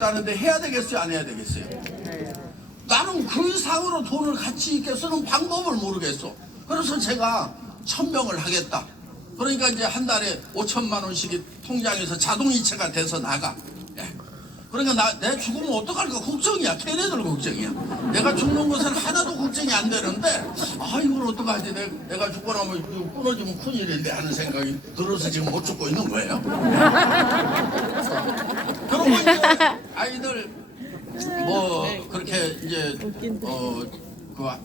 하는데 해야 되겠어요, 안 해야 되겠어요? 나는 그 이상으로 돈을 가치 있게 쓰는 방법을 모르겠어. 그래서 제가 1000명을 하겠다. 그러니까 이제 한 달에 5천만 원씩이 통장에서 자동이체가 돼서 나가. 예. 그러니까 내 죽으면 어떡할까 걱정이야. 걔네들 걱정이야. 내가 죽는 것은 하나도 걱정이 안 되는데, 아 이걸 어떡하지, 내가 죽고 나면 이거 끊어지면 큰일인데 하는 생각이 들어서 지금 못 죽고 있는 거예요. 그러고 이제 아이들 뭐 그렇게 이제 그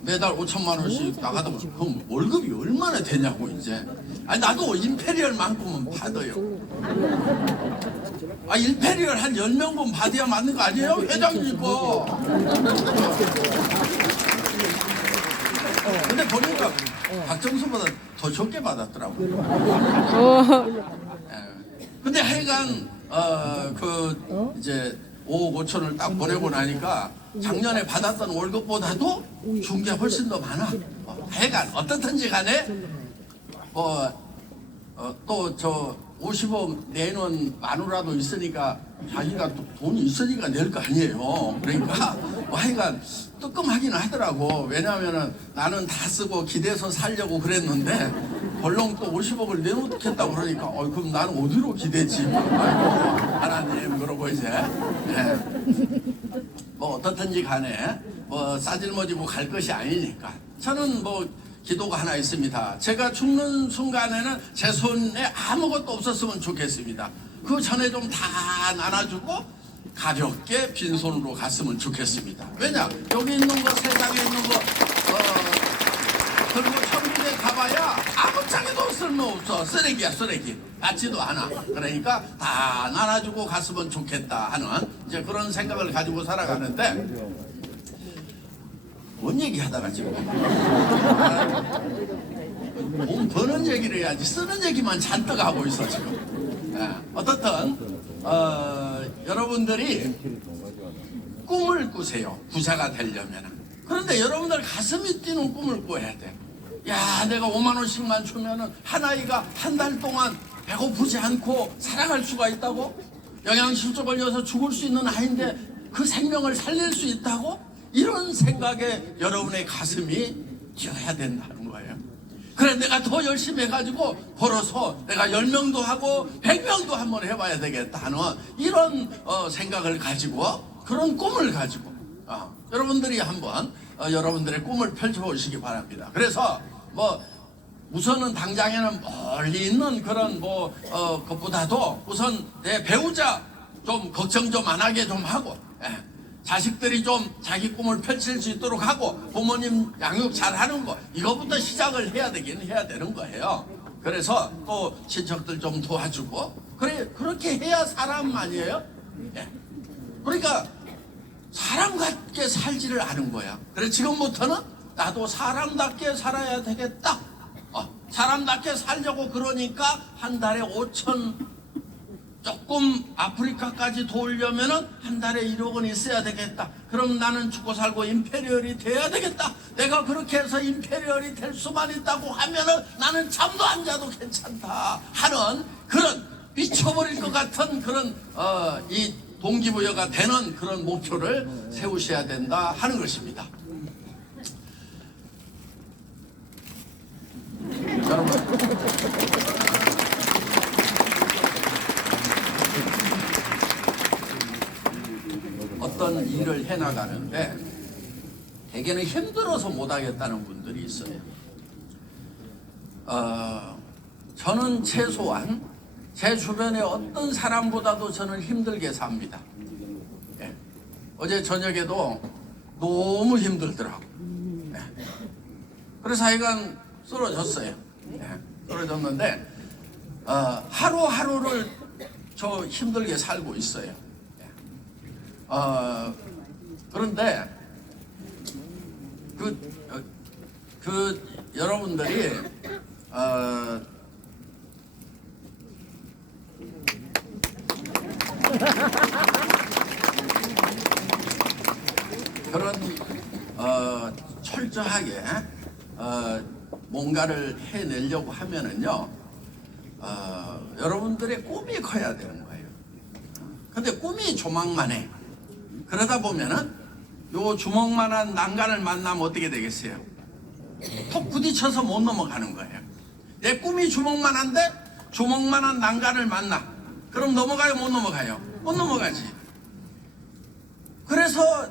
매달 5천만 원씩 나가다 보면 그럼 월급이 얼마나 되냐고 이제. 아니 나도 임페리얼만큼은 받아요. 아 임페리얼 한 10명분 받아야 맞는 거 아니에요? 회장이니까. 근데 보니까 박정수보다 더 적게 받았더라고요. 근데 하여간 그 이제 5억 5천을 딱 보내고 나니까 작년에 받았던 월급보다도 준 게 훨씬 더 많아. 하여간 어떻든지 간에 또 저 50억 내는 마누라도 있으니까 자기가 또 돈이 있으니까 낼 거 아니에요. 그러니까 뭐 하여간 뜨끔하긴 하더라고. 왜냐면은 나는 다 쓰고 기대서 살려고 그랬는데 벌렁 또 50억을 내놓겠다고 그러니까 그럼 나는 어디로 기대지? 아이고 하나님 그러고 이제 뭐 어떻든지 간에 뭐 싸질머지고 갈 것이 아니니까 저는 뭐 기도가 하나 있습니다. 제가 죽는 순간에는 제 손에 아무것도 없었으면 좋겠습니다. 그 전에 좀 다 나눠주고 가볍게 빈손으로 갔으면 좋겠습니다. 왜냐? 여기 있는 거, 세상에 있는 거 그리고 천국에 가봐야 아무짝에도 쓸모없어. 쓰레기야 쓰레기. 받지도 않아. 그러니까 다 나눠주고 갔으면 좋겠다 하는 이제 그런 생각을 가지고 살아가는데 뭔 얘기 하다가 지금 돈 버는 얘기를 해야지 쓰는 얘기만 잔뜩 하고 있어 지금. 어떻든 여러분들이 꿈을 꾸세요. 부자가 되려면. 그런데 여러분들 가슴이 뛰는 꿈을 꿔야 돼. 야 내가 5만 원씩만 주면은 한 아이가 한 달 동안 배고프지 않고 살아갈 수가 있다고? 영양실조 걸려서 죽을 수 있는 아이인데 그 생명을 살릴 수 있다고? 이런 생각에 여러분의 가슴이 뛰어야 된다는 거예요. 그래 내가 더 열심히 해가지고 벌어서 내가 10명도 하고 100명도 한번 해봐야 되겠다 하는 이런 생각을 가지고 그런 꿈을 가지고 여러분들이 한번 여러분들의 꿈을 펼쳐보시기 바랍니다. 그래서 뭐 우선은 당장에는 멀리 있는 그런 것보다도 우선 내 배우자 좀 걱정 좀 안 하게 좀 하고 자식들이 좀 자기 꿈을 펼칠 수 있도록 하고 부모님 양육 잘하는 거 이거부터 시작을 해야 되긴 해야 되는 거예요. 그래서 또 친척들 좀 도와주고 그렇게 해야 사람 아니에요? 그러니까 사람답게 살지를 않은 거야. 그래서 지금부터는 나도 사람답게 살아야 되겠다. 사람답게 살려고 그러니까 한 달에 5천 조금 아프리카까지 도우려면은 한 달에 1억 원 있어야 되겠다. 그럼 나는 죽고 살고 임페리얼이 돼야 되겠다. 내가 그렇게 해서 임페리얼이 될 수만 있다고 하면은 나는 잠도 안 자도 괜찮다 하는 그런 미쳐버릴 것 같은 그런 이 동기부여가 되는 그런 목표를 세우셔야 된다 하는 것입니다. 여러분 어떤 일을 해나가는데 대개는 힘들어서 못하겠다는 분들이 있어요. 저는 최소한 제 주변의 어떤 사람보다도 저는 힘들게 삽니다. 어제 저녁에도 너무 힘들더라고. 그래서 하여간 쓰러졌어요. 쓰러졌는데 하루하루를 저 힘들게 살고 있어요. 그런데 여러분들이 그런 철저하게 뭔가를 해내려고 하면은요 여러분들의 꿈이 커야 되는 거예요. 근데 꿈이 조망만해. 그러다 보면은 요 주먹만한 난간을 만나면 어떻게 되겠어요? 톡 부딪혀서 못 넘어가는 거예요. 내 꿈이 주먹만한데 주먹만한 난간을 만나. 그럼 넘어가요? 못 넘어가요? 못 넘어가지. 그래서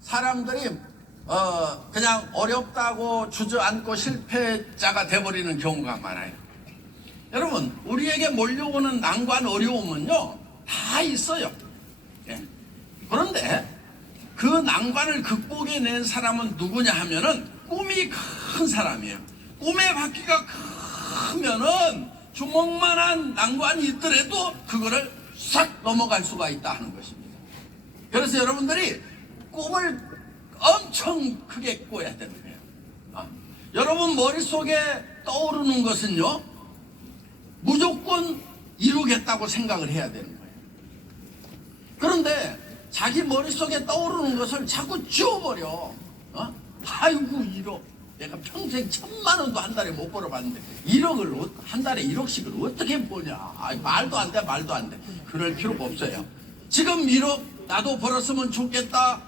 사람들이 그냥 어렵다고 주저앉고 실패자가 돼버리는 경우가 많아요. 여러분, 우리에게 몰려오는 난관 어려움은요 다 있어요. 예. 그런데 그 난관을 극복해낸 사람은 누구냐 하면은 꿈이 큰 사람이에요. 꿈의 바퀴가 크면은 주먹만한 난관이 있더라도 그거를 싹 넘어갈 수가 있다 하는 것입니다. 그래서 여러분들이 꿈을 엄청 크게 꿔야 되는 거예요. 여러분 머릿속에 떠오르는 것은요 무조건 이루겠다고 생각을 해야 되는 거예요. 그런데 자기 머릿속에 떠오르는 것을 자꾸 지워버려. 아이고 1억, 내가 평생 1000만 원도 한 달에 못 벌어봤는데 1억을 한 달에 1억씩을 어떻게 버냐. 말도 안 돼, 말도 안 돼. 그럴 필요가 없어요. 지금 1억 나도 벌었으면 좋겠다,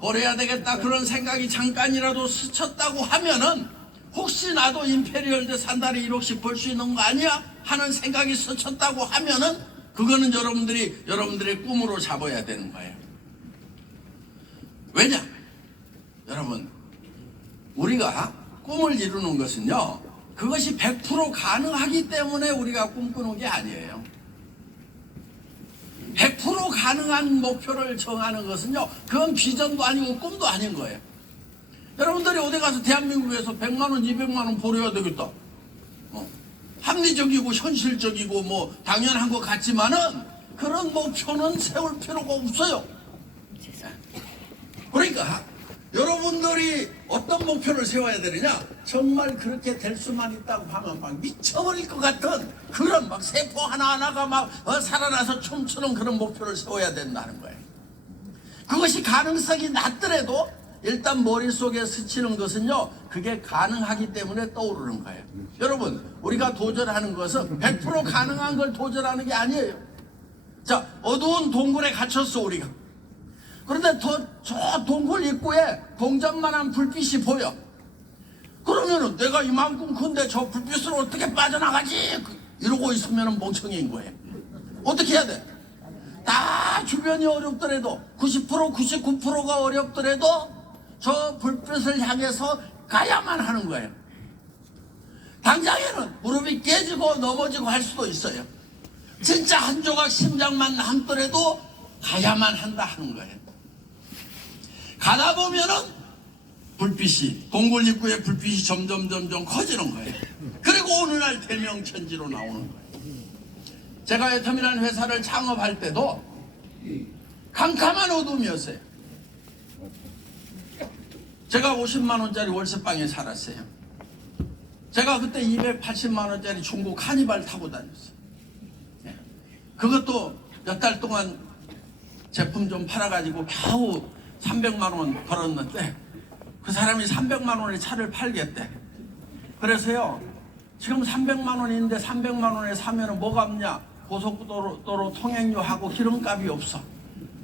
벌어야 되겠다, 그런 생각이 잠깐이라도 스쳤다고 하면은 혹시 나도 임페리얼드 한 달에 1억씩 벌 수 있는 거 아니야 하는 생각이 스쳤다고 하면은 그거는 여러분들의 꿈으로 잡아야 되는 거예요. 왜냐? 여러분, 우리가 꿈을 이루는 것은요 그것이 100% 가능하기 때문에 우리가 꿈꾸는 게 아니에요. 100% 가능한 목표를 정하는 것은요 그건 비전도 아니고 꿈도 아닌 거예요. 여러분들이 어디 가서 대한민국에서 100만 원, 200만 원 벌어야 되겠다, 합리적이고 현실적이고 뭐 당연한 것 같지만은 그런 목표는 세울 필요가 없어요. 그러니까 여러분들이 어떤 목표를 세워야 되느냐, 정말 그렇게 될 수만 있다고 하면 막 미쳐버릴 것 같은 그런 막 세포 하나하나가 막 살아나서 춤추는 그런 목표를 세워야 된다는 거예요. 그것이 가능성이 낮더라도 일단 머릿속에 스치는 것은요 그게 가능하기 때문에 떠오르는 거예요. 여러분, 우리가 도전하는 것은 100% 가능한 걸 도전하는 게 아니에요. 자, 어두운 동굴에 갇혔어 우리가. 그런데 저 동굴 입구에 동전만한 불빛이 보여. 그러면은 내가 이만큼 큰데 저 불빛으로 어떻게 빠져나가지? 이러고 있으면 멍청이인 거예요. 어떻게 해야 돼? 다 주변이 어렵더라도 90% 99%가 어렵더라도 저 불빛을 향해서 가야만 하는 거예요. 당장에는 무릎이 깨지고 넘어지고 할 수도 있어요. 진짜 한 조각 심장만 남더라도 가야만 한다 하는 거예요. 가다 보면은 불빛이, 동굴 입구의 불빛이 점점 커지는 거예요. 그리고 어느 날 대명천지로 나오는 거예요. 제가 애텀이라는 회사를 창업할 때도 캄캄한 어둠이었어요. 제가 50만 원짜리 월세방에 살았어요. 제가 그때 280만 원짜리 중고 카니발 타고 다녔어요. 그것도 몇 달 동안 제품 좀 팔아가지고 겨우 300만 원 벌었는데 그 사람이 300만 원의 차를 팔겠대. 그래서요, 지금 300만 원인데 300만 원에 사면은 뭐가 없냐? 고속도로 통행료하고 기름값이 없어.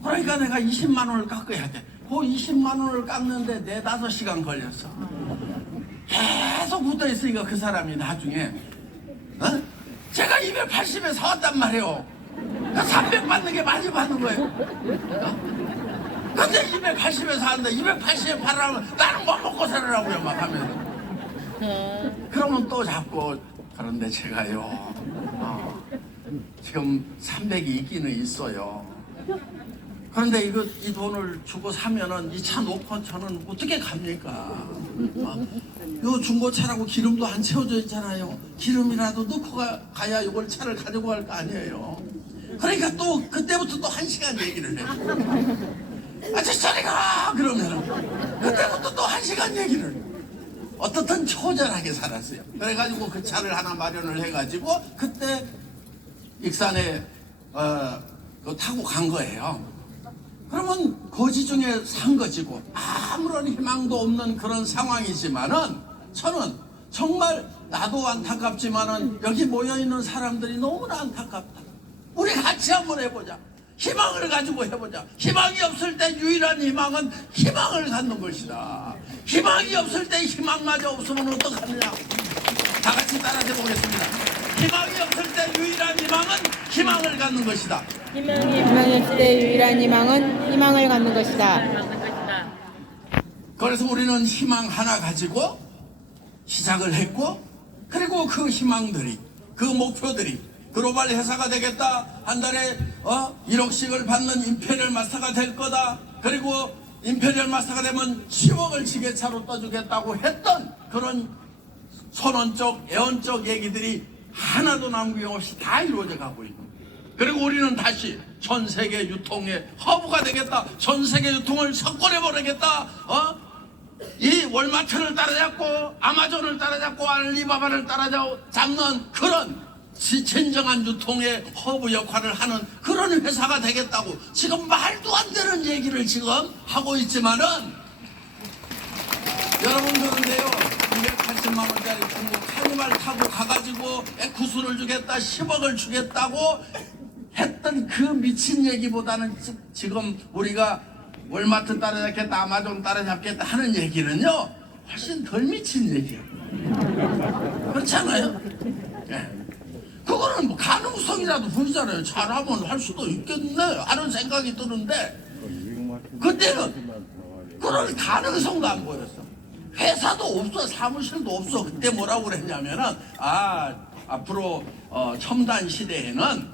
그러니까 내가 20만 원을 깎아야 돼. 그 20만 원을 깎는데 4-5시간 걸렸어. 계속 붙어 있으니까 그 사람이 나중에 제가 280에 사왔단 말이에요. 300 받는 게 많이 받는 거예요. 근데 280에 사는데 280에 팔으라면 나는 뭐 먹고 살으라고요 막 하면서. 그러면 또 잡고, 그런데 제가요 지금 300이 있기는 있어요. 그런데 이 돈을 주고 사면은 이 차 놓고 저는 어떻게 갑니까? 요 중고차라고 기름도 안 채워져 있잖아요. 기름이라도 넣고 가야 이걸 차를 가지고 갈 거 아니에요. 그러니까 또 그때부터 또 1시간 얘기를 해요. 아저씨 저리 가! 그러면은 그때부터 또 1시간 얘기를 해요. 어떻든 초절하게 살았어요. 그래가지고 그 차를 하나 마련을 해가지고 그때 익산에 타고 간 거예요. 그러면 거지 중에 산 거지고 아무런 희망도 없는 그런 상황이지만은 저는 정말 나도 안타깝지만은 여기 모여있는 사람들이 너무나 안타깝다. 우리 같이 한번 해보자. 희망을 가지고 해보자. 희망이 없을 때 유일한 희망은 희망을 갖는 것이다. 희망이 없을 때 희망마저 없으면 어떡하느냐. 다 같이 따라해 보겠습니다. 희망이 없을 때 유일한 희망은 희망을 갖는 것이다. 희망이 없을 때 유일한 희망은 희망을 갖는 것이다. 그래서 우리는 희망 하나 가지고 시작을 했고, 그리고 그 희망들이, 그 목표들이 글로벌 회사가 되겠다, 한 달에 1억씩을 받는 임페리얼 마스터가 될 거다, 그리고 임페리얼 마스터가 되면 10억을 지게차로 떠주겠다고 했던 그런 선언적 애언적 얘기들이 하나도 남김없이 다 이루어져 가고 있는 거예요. 그리고 우리는 다시 전 세계 유통의 허브가 되겠다, 전 세계 유통을 석권해 버리겠다, 이 월마트를 따라잡고 아마존을 따라잡고 알리바바를 따라잡는 그런 진정한 유통의 허브 역할을 하는 그런 회사가 되겠다고 지금 말도 안 되는 얘기를 지금 하고 있지만은, 여러분들은데요, 280만 원짜리 중국 카니발 타고 가가지고 구슬을 주겠다, 10억을 주겠다고 했던 그 미친 얘기보다는 지금 우리가 월마트 따라잡겠다, 아마존 따라잡겠다 하는 얘기는요 훨씬 덜 미친 얘기예요. 그렇지 않아요? 예. 그거는 뭐 가능성이라도 보이잖아요. 잘하면 할 수도 있겠네 하는 생각이 드는데, 그때는 그런 가능성도 안 보였어. 회사도 없어, 사무실도 없어. 그때 뭐라고 그랬냐면은, 앞으로 첨단 시대에는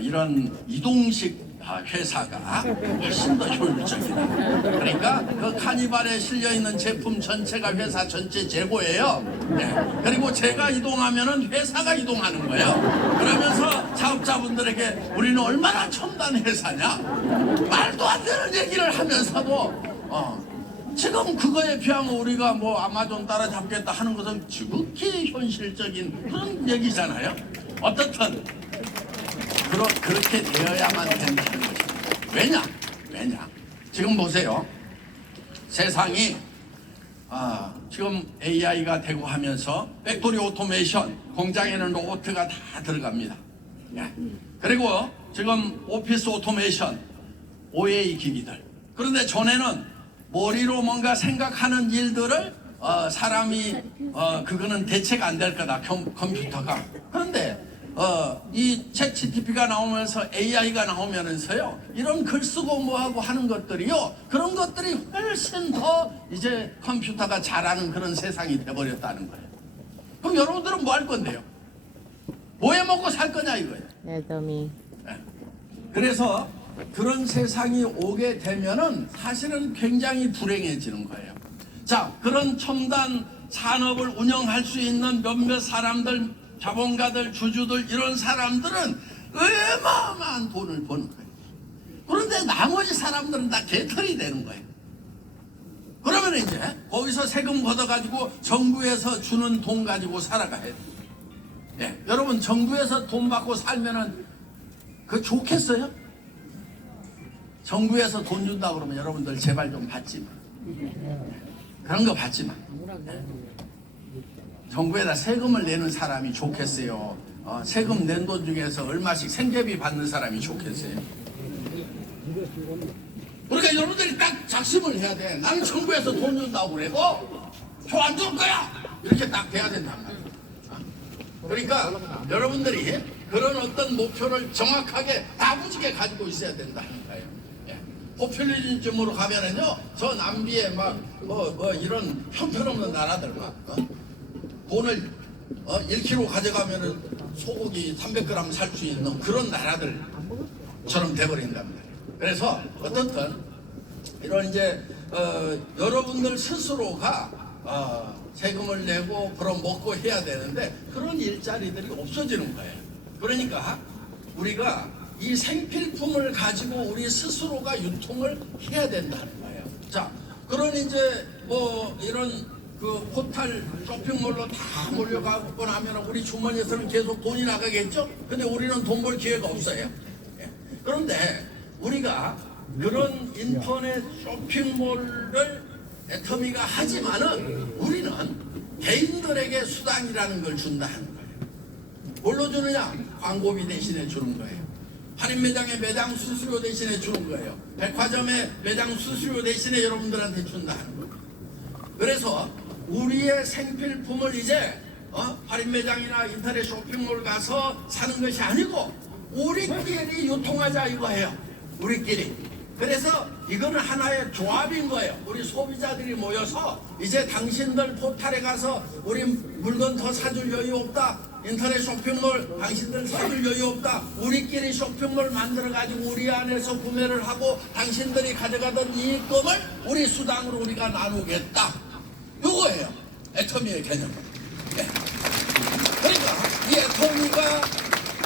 이런 이동식 회사가 훨씬 더 효율적이다. 그러니까 그 카니발에 실려있는 제품 전체가 회사 전체 재고예요. 네. 그리고 제가 이동하면은 회사가 이동하는 거예요. 그러면서 사업자분들에게 우리는 얼마나 첨단 회사냐, 말도 안 되는 얘기를 하면서도 지금 그거에 비하면 우리가 뭐 아마존 따라잡겠다 하는 것은 지극히 현실적인 그런 얘기잖아요. 어떻든 그렇게 되어야만 된다는 것입니다. 왜냐? 지금 보세요. 세상이 지금 AI가 되고 하면서 팩토리 오토메이션, 공장에는 로봇가 다 들어갑니다. 예. 그리고 지금 오피스 오토메이션, OA 기기들. 그런데 전에는 머리로 뭔가 생각하는 일들을 사람이 그거는 대체가 안 될 거다, 컴퓨터가. 그런데 이 챗GPT가 나오면서 AI가 나오면서요, 이런 글 쓰고 뭐하고 하는 것들이요, 그런 것들이 훨씬 더 이제 컴퓨터가 잘하는 그런 세상이 돼버렸다는 거예요. 그럼 여러분들은 뭐 할 건데요? 뭐 해 먹고 살 거냐 이거예요. 네, 더미. 그래서 그런 세상이 오게 되면은 사실은 굉장히 불행해지는 거예요. 자, 그런 첨단 산업을 운영할 수 있는 몇몇 사람들, 자본가들, 주주들, 이런 사람들은 어마어마한 돈을 버는 거예요. 그런데 나머지 사람들은 다 개털이 되는 거예요. 그러면 이제 거기서 세금 걷어가지고 정부에서 주는 돈 가지고 살아가야 돼요. 예, 여러분, 정부에서 돈 받고 살면은 그거 좋겠어요? 정부에서 돈 준다 그러면 여러분들 제발 좀 받지 마. 그런 거 받지 마. 예. 정부에다 세금을 내는 사람이 좋겠어요? 세금 낸 돈 중에서 얼마씩 생계비 받는 사람이 좋겠어요? 그러니까 여러분들이 딱 작심을 해야 돼. 나는 정부에서 돈 준다고 그래. 저 안 줄 거야! 이렇게 딱 돼야 된단 말이야. 그러니까 여러분들이 그런 어떤 목표를 정확하게 다부지게 가지고 있어야 된다는 거예요. 예. 포퓰리즘으로 가면은요, 저 남비에 막 이런 형편없는 나라들 막 돈을 1kg 가져가면은 소고기 300g 살 수 있는 그런 나라들처럼 돼버린단 말이에요. 그래서 어떻든 이런 이제 여러분들 스스로가 세금을 내고 그럼 먹고 해야 되는데 그런 일자리들이 없어지는 거예요. 그러니까 우리가 이 생필품을 가지고 우리 스스로가 유통을 해야 된다는 거예요. 자, 그런 이제 뭐 이런 그 포탈 쇼핑몰로 다 몰려가고 나면 우리 주머니에서는 계속 돈이 나가겠죠? 근데 우리는 돈 벌 기회가 없어요. 예. 그런데 우리가 그런 인터넷 쇼핑몰을 애터미가 하지만은 우리는 개인들에게 수당이라는 걸 준다는 거예요. 뭘로 주느냐? 광고비 대신에 주는 거예요. 할인 매장에 매장 수수료 대신에 주는 거예요. 백화점에 매장 수수료 대신에 여러분들한테 준다 하는 거예요. 그래서 우리의 생필품을 이제 할인 매장이나 인터넷 쇼핑몰 가서 사는 것이 아니고 우리끼리 유통하자 이거예요. 우리끼리. 그래서 이거는 하나의 조합인 거예요. 우리 소비자들이 모여서 이제 당신들 포탈에 가서 우리 물건 더 사줄 여유 없다. 인터넷 쇼핑몰 당신들 사줄 여유 없다. 우리끼리 쇼핑몰 만들어가지고 우리 안에서 구매를 하고 당신들이 가져가던 이익금을 우리 수당으로 우리가 나누겠다. 요거예요. 애터미의 개념은. 네. 그러니까 이 애터미가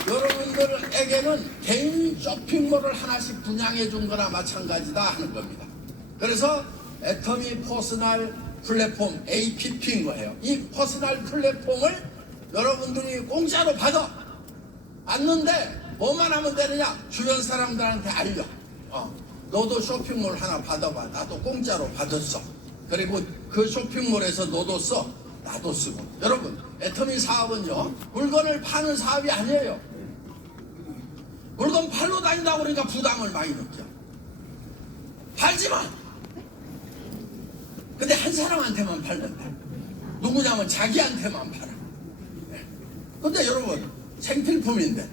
여러분들에게는 개인 쇼핑몰을 하나씩 분양해 준 거나 마찬가지다 하는 겁니다. 그래서 애터미 퍼스널 플랫폼 APP인 거예요. 이 퍼스널 플랫폼을 여러분들이 공짜로 받아. 받는데 뭐만 하면 되느냐? 주변 사람들한테 알려. 너도 쇼핑몰 하나 받아봐. 나도 공짜로 받았어. 그리고 그 쇼핑몰에서 너도 써. 나도 쓰고. 여러분, 애터미 사업은요, 물건을 파는 사업이 아니에요. 물건 팔러 다닌다고 그러니까 부담을 많이 느껴. 팔지 마! 근데 한 사람한테만 팔는데. 누구냐면 자기한테만 팔아. 네. 근데 여러분, 생필품인데,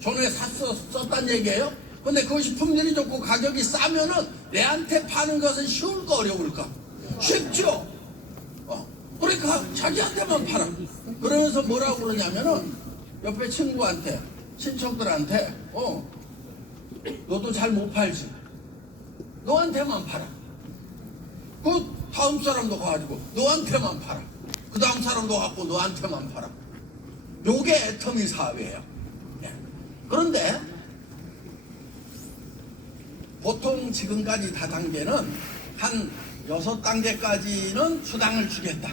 전에 썼단 얘기예요? 근데 그것이 품질이 좋고 가격이 싸면은 내한테 파는 것은 쉬울까 어려울까? 쉽죠? 그러니까 자기한테만 팔아. 그러면서 뭐라고 그러냐면은 옆에 친구한테, 친척들한테 너도 잘 못 팔지. 너한테만 팔아. 그 다음 사람도 가가지고 너한테만 팔아. 그 다음 사람도 갖고 너한테만 팔아. 요게 애터미 사업이에요. 예. 그런데 보통 지금까지 다단계는 한 6단계까지는 수당을 주겠다.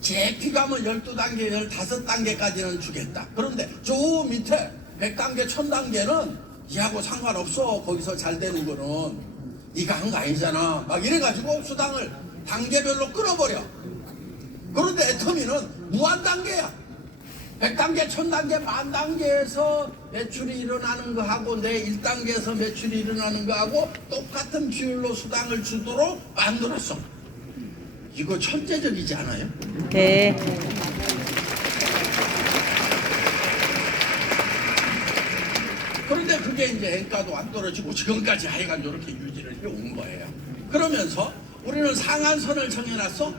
제 피감은 12단계, 15단계까지는 주겠다. 그런데 저 밑에 100단계, 1000단계는 이하고 상관없어. 거기서 잘 되는 거는 네가 한 거 아니잖아. 막 이래가지고 수당을 단계별로 끊어버려. 그런데 애터미는 무한단계야. 100단계, 1000단계, 만단계에서 매출이 일어나는 거하고 내 1단계에서 매출이 일어나는 거하고 똑같은 비율로 수당을 주도록 만들었어. 이거 천재적이지 않아요? 네. 그런데 그게 이제 엔가도 안 떨어지고 지금까지 하여간 이렇게 유지를 해온 거예요. 그러면서 우리는 상한선을 정해놨어.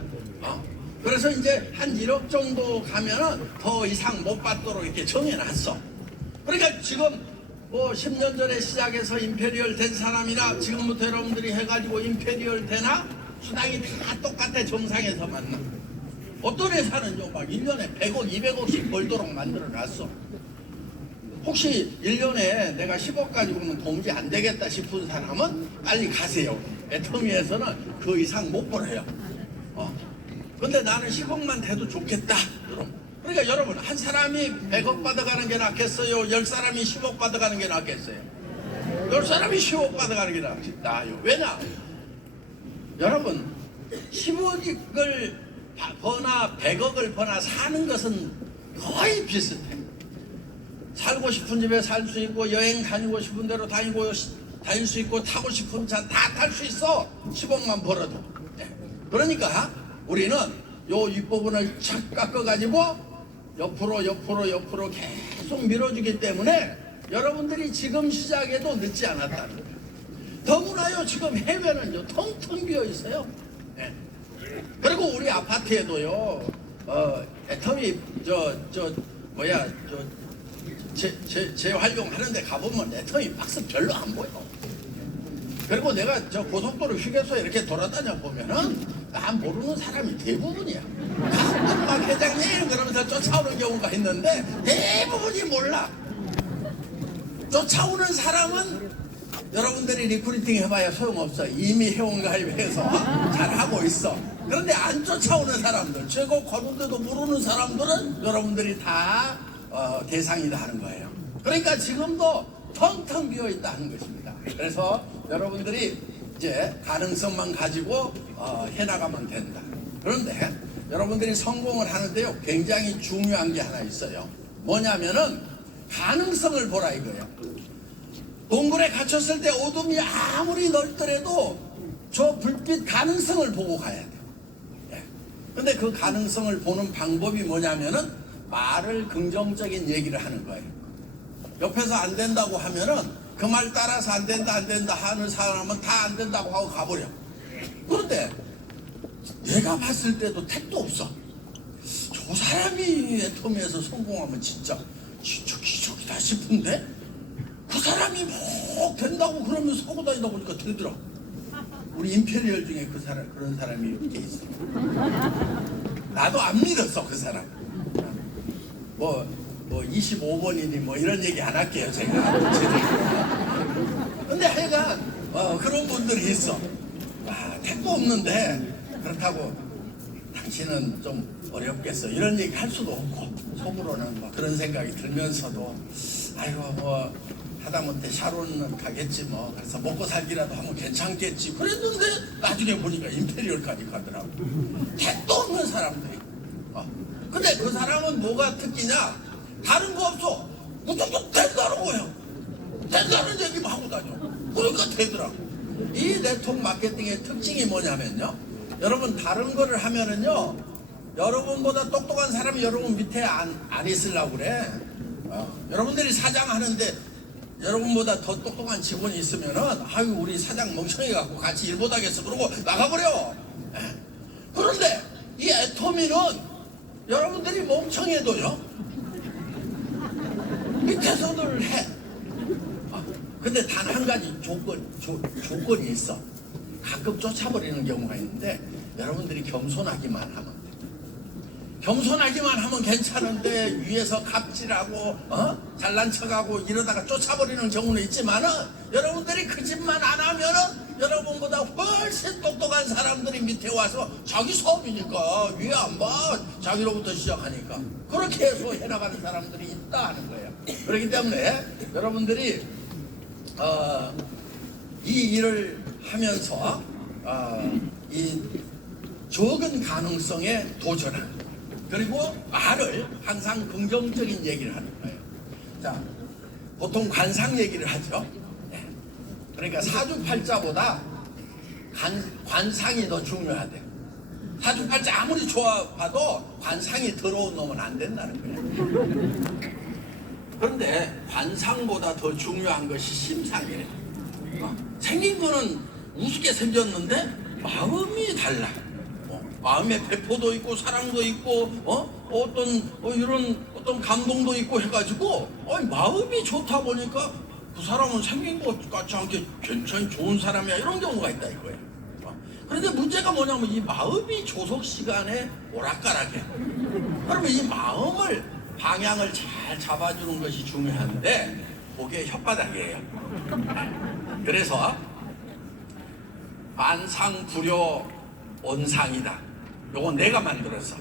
그래서 이제 한 1억 정도 가면은 더 이상 못 받도록 이렇게 정해놨어. 그러니까 지금 뭐 10년 전에 시작해서 임페리얼 된 사람이나 지금부터 여러분들이 해가지고 임페리얼 되나? 수당이 다 똑같아. 정상에서 만나. 어떤 회사는요 막 1년에 100억 200억씩 벌도록 만들어놨어. 혹시 1년에 내가 10억 가지고 오면 도무지 안 되겠다 싶은 사람은 빨리 가세요. 애터미에서는 그 이상 못 벌어요. 근데 나는 10억만 돼도 좋겠다. 그러니까 여러분, 한 사람이 100억 받아가는 게 낫겠어요? 10사람이 10억 받아가는 게 낫겠어요? 10사람이 10억 받아가는 게 나아요. 왜냐? 여러분, 10억을 버나 100억을 버나 사는 것은 거의 비슷해. 살고 싶은 집에 살 수 있고, 여행 다니고 싶은 데로 다닐 수 있고, 타고 싶은 차 다 탈 수 있어. 10억만 벌어도. 그러니까 우리는 요 윗부분을 착 깎아가지고 옆으로 계속 밀어주기 때문에 여러분들이 지금 시작해도 늦지 않았다는 거예요. 더구나요, 지금 해외는요, 텅텅 비어 있어요. 네. 그리고 우리 아파트에도요, 애터미, 재활용하는데 가보면 애터미 박스 별로 안 보여. 그리고 내가 저 고속도로 휴게소에 이렇게 돌아다녀 보면은 난 모르는 사람이 대부분이야. 가끔 막 회장님 그러면서 쫓아오는 경우가 있는데 대부분이 몰라. 쫓아오는 사람은 여러분들이 리크루팅 해봐야 소용없어. 이미 회원 가입해서 잘하고 있어. 그런데 안 쫓아오는 사람들, 최고 거둔데도 모르는 사람들은 여러분들이 다 대상이다 하는 거예요. 그러니까 지금도 텅텅 비어있다 하는 것입니다. 그래서 여러분들이 이제 가능성만 가지고 해나가면 된다. 그런데 여러분들이 성공을 하는데요, 굉장히 중요한 게 하나 있어요. 뭐냐면은 가능성을 보라 이거예요. 동굴에 갇혔을 때 어둠이 아무리 넓더라도 저 불빛 가능성을 보고 가야 돼. 예. 근데 그 가능성을 보는 방법이 뭐냐면은 말을 긍정적인 얘기를 하는 거예요. 옆에서 안 된다고 하면은 그 말 따라서 안 된다 하는 사람은 다 안 된다고 하고 가버려. 그런데 내가 봤을 때도 택도 없어. 저 사람이 애터미에서 성공하면 진짜 기적이다 싶은데 그 사람이 뭐 된다고 그러면서 하고 다니다 보니까 되더라. 우리 임페리얼 중에 그런 사람이 이렇게 있어. 나도 안 믿었어 그 사람. 뭐 25번이니 뭐 이런 얘기 안 할게요 제가. 근데 하여간 그런 분들이 있어. 택도 없는데 그렇다고 당신은 좀 어렵겠어 이런 얘기 할 수도 없고 속으로는 뭐 그런 생각이 들면서도 아이고 뭐 하다못해 샤론은 가겠지 뭐 그래서 먹고 살기라도 하면 괜찮겠지 그랬는데 나중에 보니까 임페리얼까지 가더라고. 택도 없는 사람들이. 근데 그 사람은 뭐가 특기냐? 다른 거 없어. 무조건 된다는 거예요. 된다는 얘기만 하고 다녀. 그러니까 되더라고. 이 네트워크 마케팅의 특징이 뭐냐면요, 여러분 다른 거를 하면은요 여러분보다 똑똑한 사람이 여러분 밑에 안 있으려고 그래. 여러분들이 사장하는데 여러분보다 더 똑똑한 직원이 있으면은 아유 우리 사장 멍청이 갖고 같이 일 못하겠어 그러고 나가버려. 그런데 이 애터미는 여러분들이 멍청해도요 밑에서들 해. 근데 단 한 가지 조건이 있어. 가끔 쫓아버리는 경우가 있는데 여러분들이 겸손하기만 하면 돼. 겸손하기만 하면 괜찮은데 위에서 갑질하고 잘난 척하고 이러다가 쫓아버리는 경우는 있지만은 여러분들이 그 짓만 안 하면은 여러분보다 훨씬 똑똑한 사람들이 밑에 와서 자기 사업이니까 위에 안 봐. 자기로부터 시작하니까 그렇게 해서 해나가는 사람들이 있다 하는 거예요. 그렇기 때문에 여러분들이 이 일을 하면서 이 적은 가능성에 도전하는, 그리고 말을 항상 긍정적인 얘기를 하는 거예요. 자, 보통 관상 얘기를 하죠. 네. 그러니까 사주팔자보다 관상이 더 중요하대. 사주팔자 아무리 좋아 봐도 관상이 더러운 놈은 안 된다는 거예요. 그런데 관상보다 더 중요한 것이 심상이래. 생긴 거는 우습게 생겼는데 마음이 달라. 마음에 배포도 있고 사랑도 있고 어떤 감동도 있고 해가지고 마음이 좋다 보니까 그 사람은 생긴 것 같지 않게 괜찮이 좋은 사람이야 이런 경우가 있다 이거예요. 그런데 문제가 뭐냐면 이 마음이 조속 시간에 오락가락해. 그러면 이 마음을 방향을 잘 잡아주는 것이 중요한데 그게 혓바닥이에요. 그래서 만상불효 온상이다. 요거 내가 만들었어.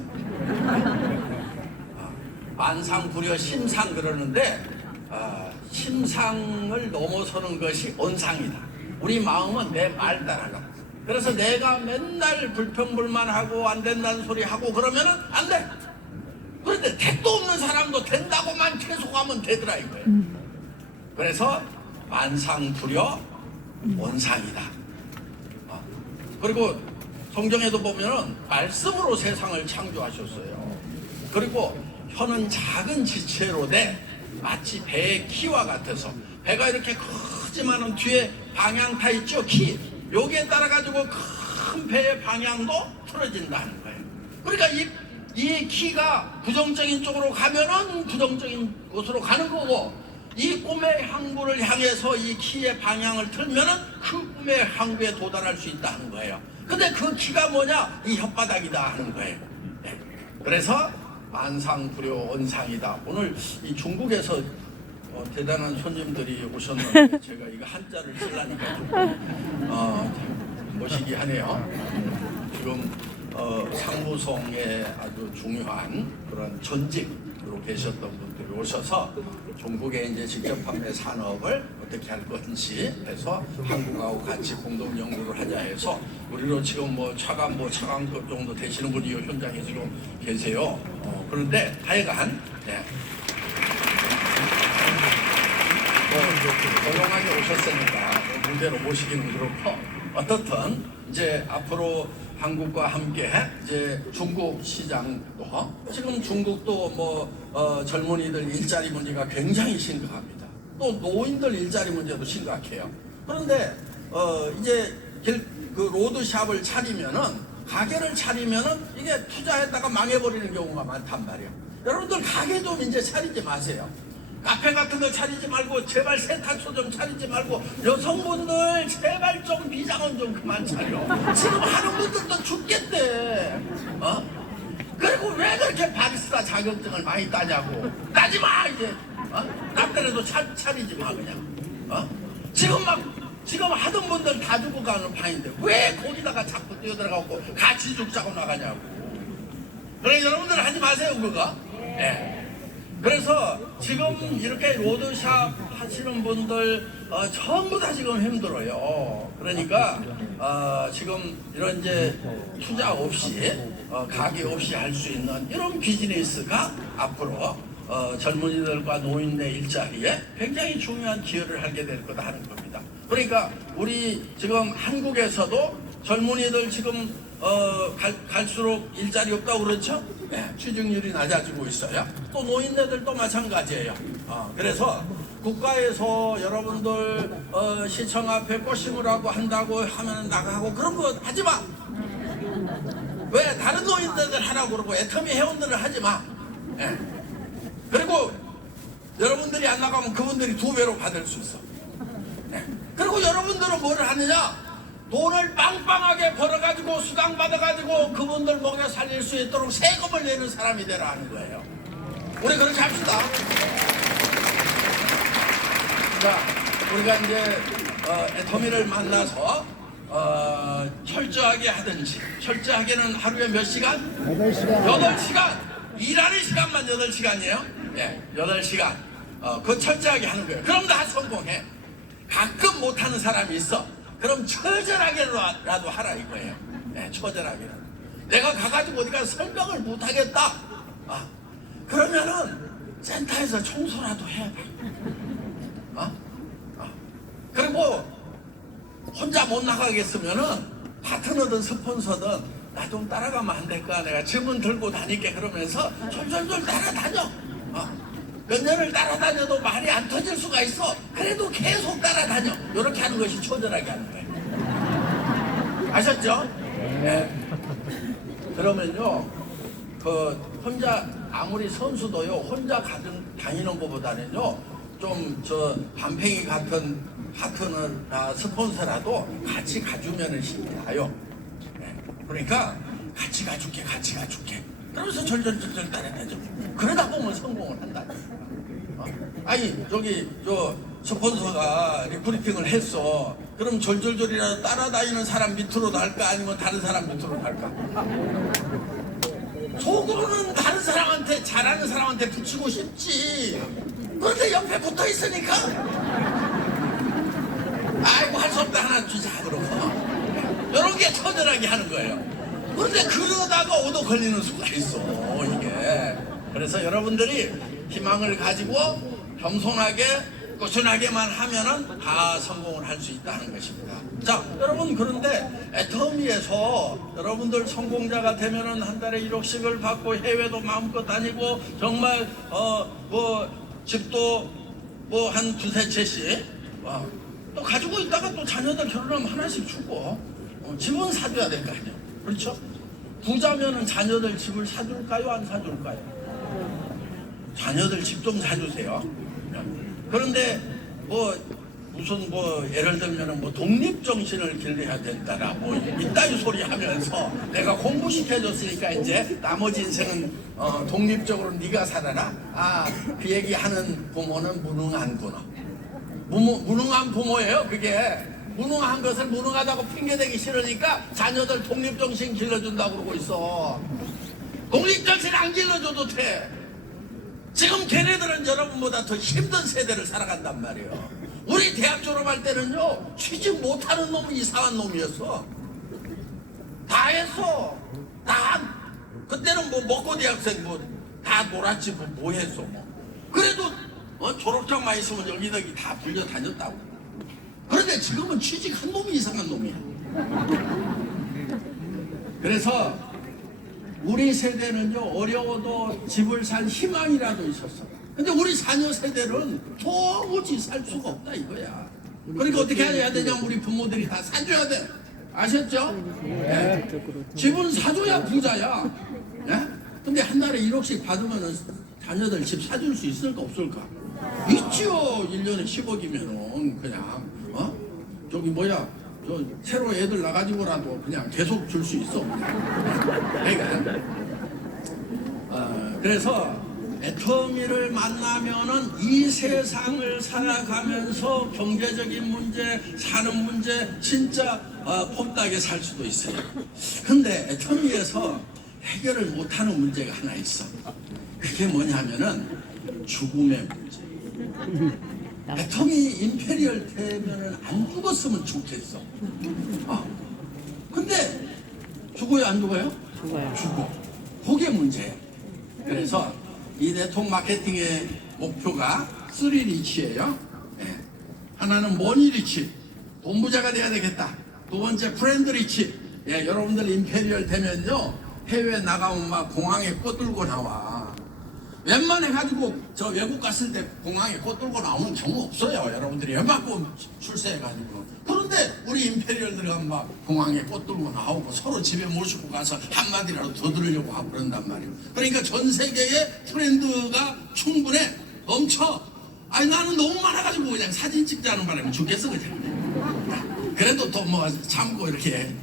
만상불효 심상 그러는데 심상을 넘어서는 것이 온상이다. 우리 마음은 내 말 따라가. 그래서 내가 맨날 불평불만하고 안 된다는 소리 하고 그러면은 안 돼. 그런데 택도 없는 사람도 된다고만 계속하면 되더라 이거예요. 그래서 만상불효 온상이다. 그리고 성경에도 보면은 말씀으로 세상을 창조하셨어요. 그리고 혀는 작은 지체로 돼 마치 배의 키와 같아서, 배가 이렇게 크지만은 뒤에 방향 타 있죠, 키. 여기에 따라 가지고 큰 배의 방향도 틀어진다는 거예요. 그러니까 이 키가 부정적인 쪽으로 가면은 부정적인 곳으로 가는 거고, 이 꿈의 항구를 향해서 이 키의 방향을 틀면은 그 꿈의 항구에 도달할 수 있다는 거예요. 근데 그 키가 뭐냐? 이 혓바닥이다 하는 거예요. 네. 그래서 만상불효 온상이다. 오늘 이 중국에서 대단한 손님들이 오셨는데 제가 이거 한자를 쓰려니까 좀 멋이기 하네요. 지금 상무성에 아주 중요한 그런 전직으로 계셨던 분들이 오셔서 중국에 이제 직접 판매 산업을 어떻게 할 건지 해서 한국하고 같이 공동 연구를 하자 해서 우리로 지금 차관급 정도 되시는 분이 현장에 지금 계세요. 그런데 하여간 네. 조용하게 오셨으니까 무대로 모시기는 그렇고, 어떻든 이제 앞으로 한국과 함께 이제 중국 시장도, 지금 중국도 젊은이들 일자리 문제가 굉장히 심각합니다. 또 노인들 일자리 문제도 심각해요. 그런데 이제 그 로드샵을 차리면은, 가게를 차리면은 이게 투자했다가 망해버리는 경우가 많단 말이에요. 여러분들 가게 좀 이제 차리지 마세요. 카페 같은 거 차리지 말고, 제발 세탁소 좀 차리지 말고, 여성분들 제발 좀 비장은 좀 그만 차려. 지금 하는 분들도 죽겠대. 그리고 왜 그렇게 바리스타 자격증을 많이 따냐고. 따지 마 이제. 남들에도 차리지 마 그냥. 지금 하던 분들 다 죽고 가는 판인데 왜 거기다가 자꾸 뛰어들어가고 같이 죽자고 나가냐고. 그래 여러분들 하지 마세요 그거. 네. 그래서 지금 이렇게 로드샵 하시는 분들 전부 다 지금 힘들어요. 그러니까 지금 이런 이제 투자 없이 가게 없이 할 수 있는 이런 비즈니스가 앞으로 젊은이들과 노인의 일자리에 굉장히 중요한 기여를 하게 될 거다 하는 겁니다. 그러니까 우리 지금 한국에서도 젊은이들 지금 갈수록 일자리 없다고 그렇죠? 네, 취직률이 낮아지고 있어요. 또 노인네들도 마찬가지예요. 그래서 국가에서 여러분들 시청 앞에 꽃 심으라고 한다고 하면 나가고 그런 거 하지 마. 왜 다른 노인네들 하라고 그러고 애터미 회원들을 하지 마. 네. 그리고 여러분들이 안 나가면 그분들이 2배로 받을 수 있어. 네. 그리고 여러분들은 뭘 하느냐? 돈을 빵빵하게 벌어가지고 수당 받아가지고 그분들 먹여 살릴 수 있도록 세금을 내는 사람이 되라 하는 거예요. 우리 그렇게 합시다. 자, 우리가 이제 애터미를 만나서 철저하게 하든지, 철저하게는 하루에 몇 시간? 8시간. 8시간! 일하는 시간만 8시간이에요. 예, 8시간. 그거 철저하게 하는 거예요. 그럼 다 성공해. 가끔 못하는 사람이 있어. 그럼 처절하게라도 하라 이거예요. 네, 처절하게라도. 내가 가가지고 어디 가서 설명을 못하겠다. 그러면은 센터에서 청소라도 해봐. 그리고 혼자 못 나가겠으면은 파트너든 스폰서든 나 좀 따라가면 안 될까? 내가 짐은 들고 다닐게 그러면서 졸졸졸 따라다녀. 몇 년을 따라다녀도 말이 안 터질 수가 있어. 그래도 계속 따라다녀. 이렇게 하는 것이 초절하게 하는 거예요. 아셨죠? 네. 그러면요, 혼자 아무리 선수도요, 혼자 다니는 것보다는요, 좀 반팽이 같은 파트너나 스폰서라도 같이 가주면은 힘이 나요. 네. 그러니까 같이 가줄게. 그러면서 절절절절 따라다녀. 그러다 보면 성공을 한다. 저 스폰서가 리크루팅을 했어. 그럼 절절절이라도 따라다니는 사람 밑으로 날까 아니면 다른 사람 밑으로 갈까? 속으로는 다른 사람한테, 잘하는 사람한테 붙이고 싶지. 그런데 옆에 붙어 있으니까 아이고 할 수 없다 하나 주자 그러고 이런 게 처절하게 하는 거예요. 그런데 그러다가 얻어 걸리는 수가 있어 이게. 그래서 여러분들이 희망을 가지고 겸손하게 꾸준하게만 하면은 다 성공을 할 수 있다는 것입니다. 자, 여러분, 그런데 애터미에서 여러분들 성공자가 되면은 한 달에 1억씩을 받고 해외도 마음껏 다니고 정말 집도 한 2~3채씩 또 가지고 있다가 또 자녀들 결혼하면 하나씩 주고 집은 사줘야 될 거 아니에요. 그렇죠? 부자면은 자녀들 집을 사줄까요? 안 사줄까요? 자녀들 집 좀 사주세요. 그런데 무슨 예를 들면은 독립정신을 길러야 된다라 이따위 소리 하면서 내가 공부시켜줬으니까 이제 나머지 인생은 독립적으로 네가 살아라. 그 얘기 하는 부모는 무능한구나. 무능한 부모예요. 그게 무능한 것을 무능하다고 핑계대기 싫으니까 자녀들 독립정신 길러준다고 그러고 있어. 독립정신 안 길러줘도 돼. 지금 걔네들은 여러분보다 더 힘든 세대를 살아간단 말이에요. 우리 대학 졸업할 때는요, 취직 못하는 놈은 이상한 놈이었어. 다 했어. 그때는 먹고 대학생 다 놀았지 뭐 했어. 그래도 졸업장만 있으면 여기저기 다 불려 다녔다고. 그런데 지금은 취직한 놈이 이상한 놈이야. 그래서 우리 세대는요, 어려워도 집을 살 희망이라도 있었어. 근데 우리 자녀 세대는 도무지 살 수가 없다 이거야. 그러니까 어떻게 해야 되냐? 우리 부모들이 다 사줘야 돼. 아셨죠? 네. 집은 사줘야 부자야. 네? 근데 한 달에 1억씩 받으면 자녀들 집 사줄 수 있을까 없을까? 있지요. 1년에 10억이면은 그냥 저기 뭐야, 저 새로 애들 나가지고라도 그냥 계속 줄 수 있어. 그러니까 그래서 애터미를 만나면은 이 세상을 살아가면서 경제적인 문제, 사는 문제 진짜 폼나게 살 수도 있어요. 근데 애터미에서 해결을 못하는 문제가 하나 있어. 그게 뭐냐면은 죽음의 문제. 애터미 임페리얼 되면은 안 죽었으면 좋겠어. 근데 죽어요 안 죽어요? 죽어요. 죽어. 그게 문제예요. 그래서 이 네트워크 마케팅의 목표가 3리치예요. 네. 하나는 머니리치, 돈 부자가 돼야 되겠다. 두 번째 프렌드리치. 예, 여러분들 임페리얼 되면요, 해외 나가면 막 공항에 꽃 들고 나와. 웬만해 가지고 저 외국 갔을 때 공항에 꽃 들고 나오는 경우 없어요. 여러분들이 웬만큼 출세해 가지고. 그런데 우리 임페리얼 들어가면 막 공항에 꽃 들고 나오고 서로 집에 모시고 가서 한마디라도 더 들으려고 하고 그런단 말이에요. 그러니까 전 세계에 트렌드가 충분해. 넘쳐. 아니 나는 너무 많아가지고 그냥 사진 찍자는 바람에 죽겠어 그냥. 그래도 또 뭐 참고 이렇게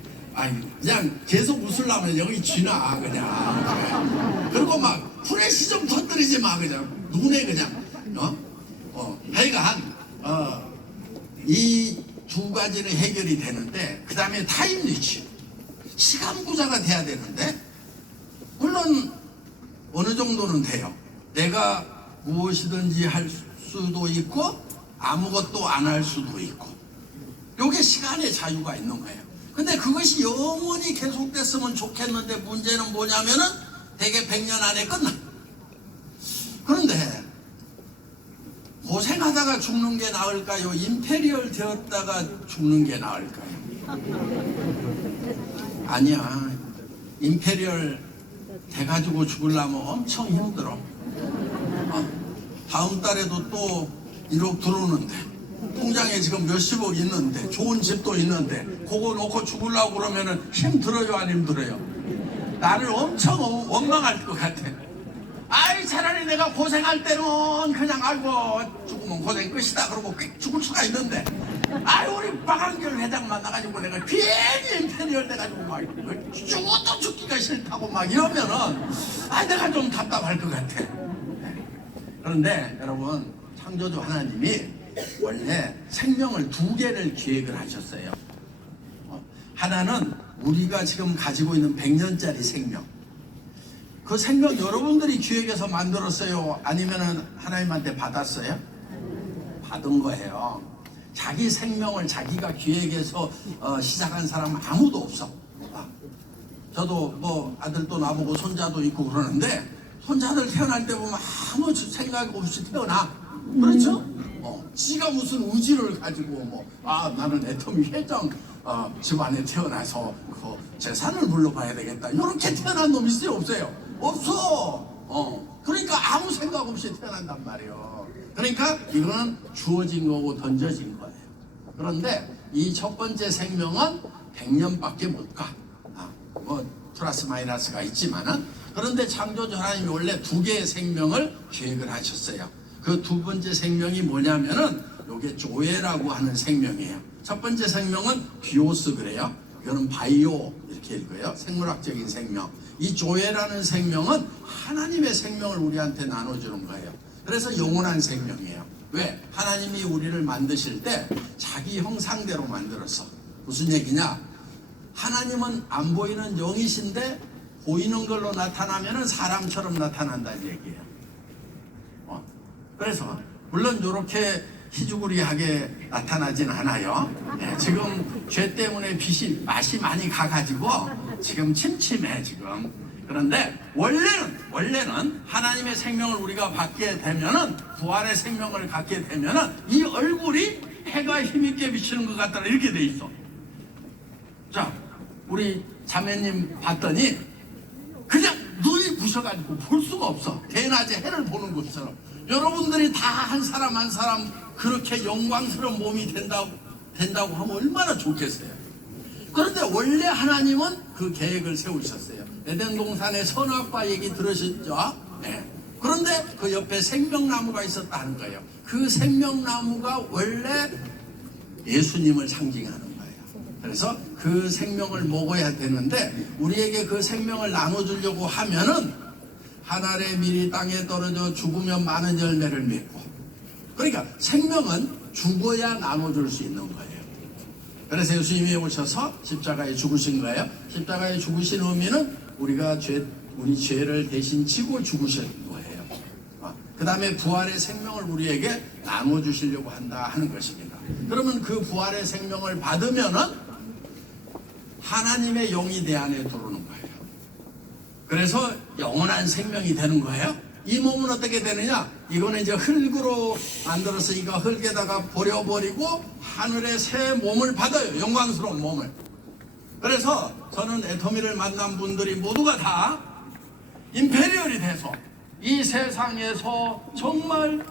그냥 계속 웃으려면 여기 쥐나 그냥. 그리고 막 프레시 좀 터뜨리지 마 그냥. 눈에 그냥 하여간 이 두 가지는 해결이 되는데, 그 다음에 타임 리치, 시간 부자가 돼야 되는데, 물론 어느 정도는 돼요. 내가 무엇이든지 할 수도 있고 아무것도 안 할 수도 있고, 요게 시간의 자유가 있는 거예요. 근데 그것이 영원히 계속됐으면 좋겠는데, 문제는 뭐냐면은 대개 100년 안에 끝나. 그런데 고생하다가 죽는 게 나을까요? 임페리얼 되었다가 죽는 게 나을까요? 아니야. 임페리얼 돼가지고 죽으려면 엄청 힘들어. 다음 달에도 또 1억 들어오는데, 통장에 지금 몇십억 있는데, 좋은 집도 있는데, 그거 놓고 죽으려고 그러면은 힘들어요 안 힘들어요? 나를 엄청 원망할 것 같아. 차라리 내가 고생할 때는 그냥 죽으면 고생 끝이다 그러고 죽을 수가 있는데, 우리 박한결 회장 만나가지고 내가 괜히 임페리얼 돼가지고 막 죽어도 죽기가 싫다고 막 이러면은 내가 좀 답답할 것 같아. 그런데 여러분, 창조주 하나님이 원래 생명을 두 개를 기획을 하셨어요. 하나는 우리가 지금 가지고 있는 100년짜리 생명. 그 생명 여러분들이 기획해서 만들었어요? 아니면은 하나님한테 받았어요? 받은 거예요. 자기 생명을 자기가 기획해서 시작한 사람은 아무도 없어. 저도 뭐 아들도 나보고 손자도 있고 그러는데, 손자들 태어날 때 보면 아무 생각 없이 태어나. 그렇죠? 지가 무슨 의지를 가지고 나는 애터미 회장 집안에 태어나서 그 재산을 물러봐야 되겠다, 이렇게 태어난 놈 있어요 없어요? 없어. 그러니까 아무 생각 없이 태어난단 말이에요. 그러니까 이거는 주어진 거고 던져진 거예요. 그런데 이 첫 번째 생명은 100년밖에 못 가. 플러스 마이너스가 있지만은, 그런데 창조주 하나님이 원래 두 개의 생명을 계획을 하셨어요. 그 두 번째 생명이 뭐냐면은 요게 조에라고 하는 생명이에요. 첫 번째 생명은 비오스 그래요. 이거는 바이오 이렇게 읽어요. 생물학적인 생명. 이 조에라는 생명은 하나님의 생명을 우리한테 나눠주는 거예요. 그래서 영원한 생명이에요. 왜? 하나님이 우리를 만드실 때 자기 형상대로 만들었어. 무슨 얘기냐? 하나님은 안 보이는 영이신데 보이는 걸로 나타나면은 사람처럼 나타난다는 얘기예요. 그래서 물론 이렇게 희죽으리하게 나타나진 않아요. 지금 죄 때문에 맛이 많이 가가지고 지금 침침해 지금. 그런데 원래는 하나님의 생명을 우리가 받게 되면은, 부활의 생명을 갖게 되면은 이 얼굴이 해가 힘있게 비치는 것 같다, 이렇게 돼 있어. 자, 우리 자매님 봤더니 그냥 눈이 부셔가지고 볼 수가 없어. 대낮에 해를 보는 것처럼. 여러분들이 다 한 사람 한 사람 그렇게 영광스러운 몸이 된다고 하면 얼마나 좋겠어요. 그런데 원래 하나님은 그 계획을 세우셨어요. 에덴 동산의 선악과 얘기 들으셨죠? 네. 그런데 그 옆에 생명나무가 있었다는 거예요. 그 생명나무가 원래 예수님을 상징하는 거예요. 그래서 그 생명을 먹어야 되는데, 우리에게 그 생명을 나눠주려고 하면은 하늘의 밀이 땅에 떨어져 죽으면 많은 열매를 맺고, 그러니까 생명은 죽어야 나눠줄 수 있는 거예요. 그래서 예수님이 오셔서 십자가에 죽으신 거예요. 십자가에 죽으신 의미는 우리 죄를 대신 지고 죽으신 거예요. 그 다음에 부활의 생명을 우리에게 나눠주시려고 한다 하는 것입니다. 그러면 그 부활의 생명을 받으면은 하나님의 영이 내 안에 들어오는 거예요. 그래서 영원한 생명이 되는 거예요. 이 몸은 어떻게 되느냐? 이거는 이제 흙으로 만들어서 이거 흙에다가 버려버리고 하늘의 새 몸을 받아요. 영광스러운 몸을. 그래서 저는 애터미를 만난 분들이 모두가 다 임페리얼이 돼서 이 세상에서 정말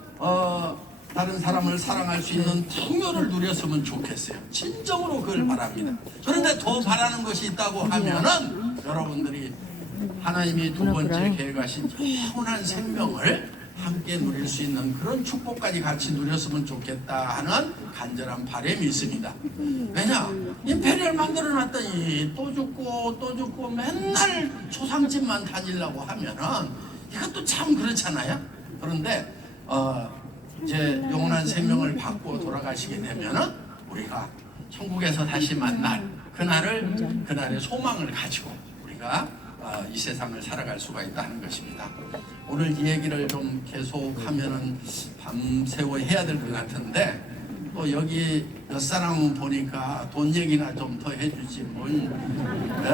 다른 사람을 사랑할 수 있는 풍요를 누렸으면 좋겠어요. 진정으로 그걸 바랍니다. 그런데 더 바라는 것이 있다고 하면은, 여러분들이 하나님이 두 번째 계획하신 영원한 생명을 함께 누릴 수 있는 그런 축복까지 같이 누렸으면 좋겠다 하는 간절한 바람이 있습니다. 왜냐? 임페리얼 만들어놨더니 또 죽고 맨날 초상집만 다니려고 하면은 이것도 참 그렇잖아요. 그런데 이제 영원한 생명을 받고 돌아가시게 되면은 우리가 천국에서 다시 만날 그날의 소망을 가지고 우리가 이 세상을 살아갈 수가 있다는 것입니다. 오늘 이 얘기를 좀 계속하면은 밤새워 해야 될 것 같은데, 또 여기 몇 사람 보니까 돈 얘기나 좀 더 해주지 뭘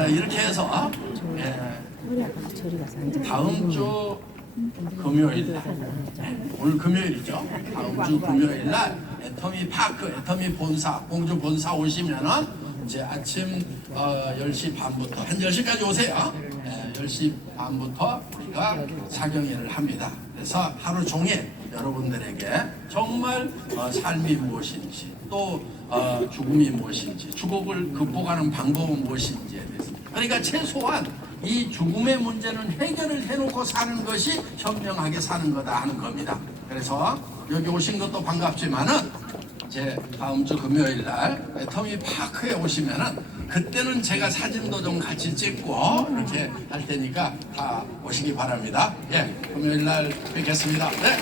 이렇게 해서 다음 주 금요일 날, 오늘 금요일이죠. 다음 주 금요일 날 애터미 파크, 애터미 본사, 공주 본사 오시면은 이제 아침 10시 반부터 한 10시까지 오세요. 10시 반부터 우리가 사경회를 합니다. 그래서 하루 종일 여러분들에게 정말 삶이 무엇인지, 또 죽음이 무엇인지, 죽음을 극복하는 방법은 무엇인지에 대해서, 그러니까 최소한 이 죽음의 문제는 해결을 해놓고 사는 것이 현명하게 사는 거다 하는 겁니다. 그래서 여기 오신 것도 반갑지만은 이제 다음 주 금요일 날 애터미 파크에 오시면은, 그때는 제가 사진도 좀 같이 찍고 이렇게 할 테니까 다 오시기 바랍니다. 예, 금요일 날 뵙겠습니다. 네.